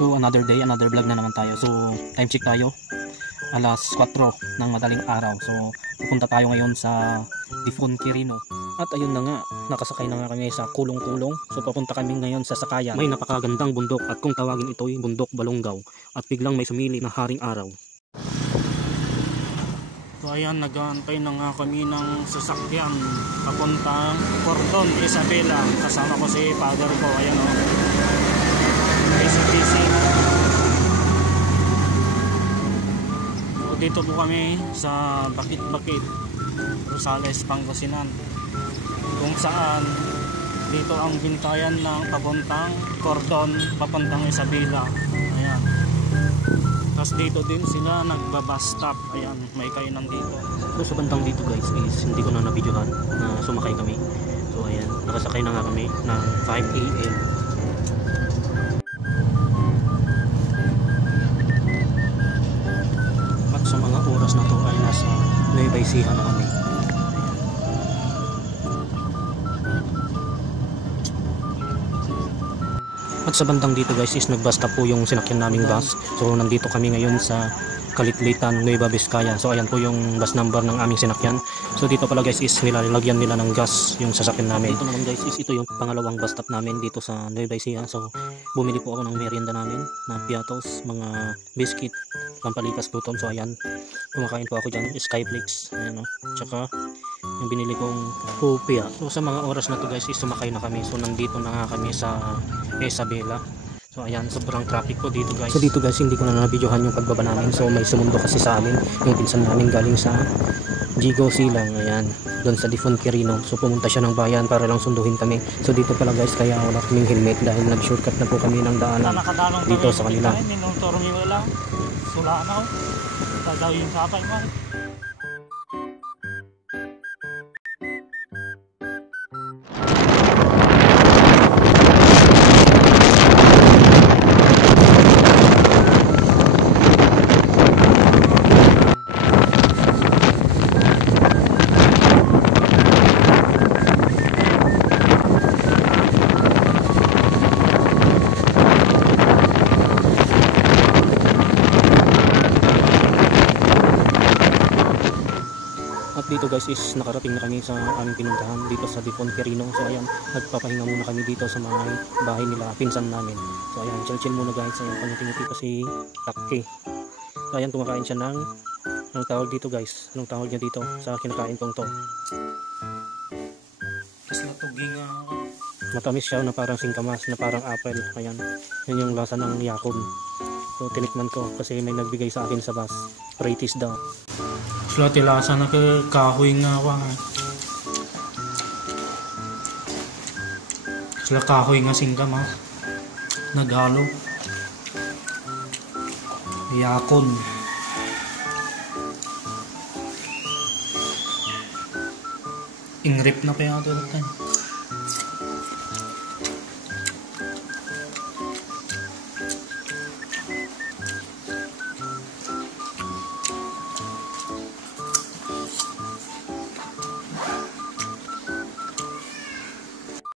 So another day, another vlog na naman tayo. So time check tayo, alas 4 ng madaling araw. So pupunta tayo ngayon sa Difon Quirino. At ayun na nga, nakasakay na nga kami sa kulong-kulong. So papunta kami ngayon sa sakayan. May napakagandang bundok at kung tawagin ito'y bundok Balongaw. At biglang may sumilip na haring araw. So ayan, nag-aantay na nga kami ng sasakyan papuntang Cordon Isabela. Kasama ko si father ko, ayan o. SCTC. So dito po kami sa Bakit-Bakit, Rosales, Pangasinan, kung saan dito ang bintayan ng papuntang Cordon, papuntang Isabela. Ayan. Tapos dito din sila nagbabus stop. Ayan, may kainan dito. So sa bandang dito guys is hindi ko na nabidyohan na sumakay kami. So ayan, nakasakay na nga kami ng 5 AM. At sa mga oras na to ay nasa Nueva Ecija na kami. At sa bandang dito guys is nagbasta po yung sinakyan naming bus. So nandito kami ngayon sa Kalitlitan, Nueva Vizcaya. So ayan po yung bus number ng aming sinakyan. So dito pala guys is nilalagyan nila ng gas yung sasakyan namin. Dito naman guys is ito yung pangalawang bus stop namin dito sa Nueva Ecija. So bumili po ako ng merienda namin na piatos, mga biscuit, pampalikas gutom. So ayan, kumakain po ako dyan, Skyflakes, ayan o. Tsaka yung binili kong hopia. So sa mga oras na to guys is sumakay na kami. So nandito na nga kami sa Isabela. So ayan, sobrang traffic po dito guys. So dito guys hindi ko na nabidyohan yung pagbaba namin. So may sumundo kasi sa amin yung pinsan namin galing sa Jigo Silang. Ayan, doon sa Difon Quirino. So pumunta siya ng bayan para lang sunduhin kami. So dito pala guys kaya wala kaming helmet dahil nag-shortcut na po kami ng daanan dito sa kanila. Sula na ako. Tadaw yung sapay mo. Dito guys is nakarating na kami sa aming pinuntahan dito sa Difon Quirino. So ayan, nagpapahinga muna kami dito sa mga bahay nila, pinsan namin. So ayan, chill muna guys. Ayan, pangiti-ngiti pa si Taki. So ayan, kumakain siya ng anong tawag dito guys, anong tawag niya dito sa kinakain kong to. Mas natuging matamis siya na parang singkamas, na parang apple. Ayan, yun yung lasa ng yakon. So tinikman ko kasi may nagbigay sa akin sa bus. Pratis daw. Sila tilasa na ke kahoy nga wang. Sila kahoy nga singkam ha. Naghalo. Yakon. Ingrip na kaya ito.